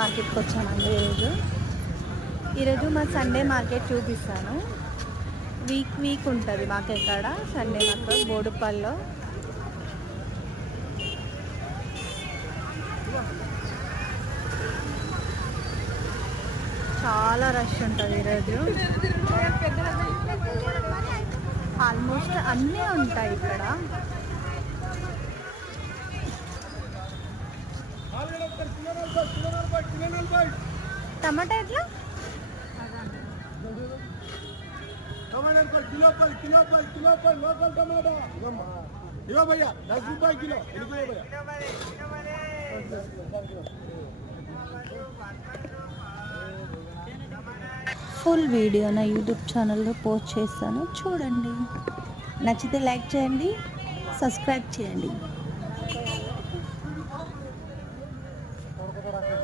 మార్కెట్కి వచ్చామండి ఈరోజు మా సండే మార్కెట్ చూపిస్తాను. వీక్ ఉంటుంది మాకు ఇక్కడ సండే మార్కెట్ బోడుపల్లో. చాలా రష్ ఉంటుంది ఈరోజు. ఆల్మోస్ట్ అన్నీ ఉంటాయి ఇక్కడ. టమాటా ఎట్లా? ఫుల్ వీడియో నా యూట్యూబ్ ఛానల్లో పోస్ట్ చేస్తాను, చూడండి. నచ్చితే లైక్ చేయండి, సబ్స్క్రైబ్ చేయండి.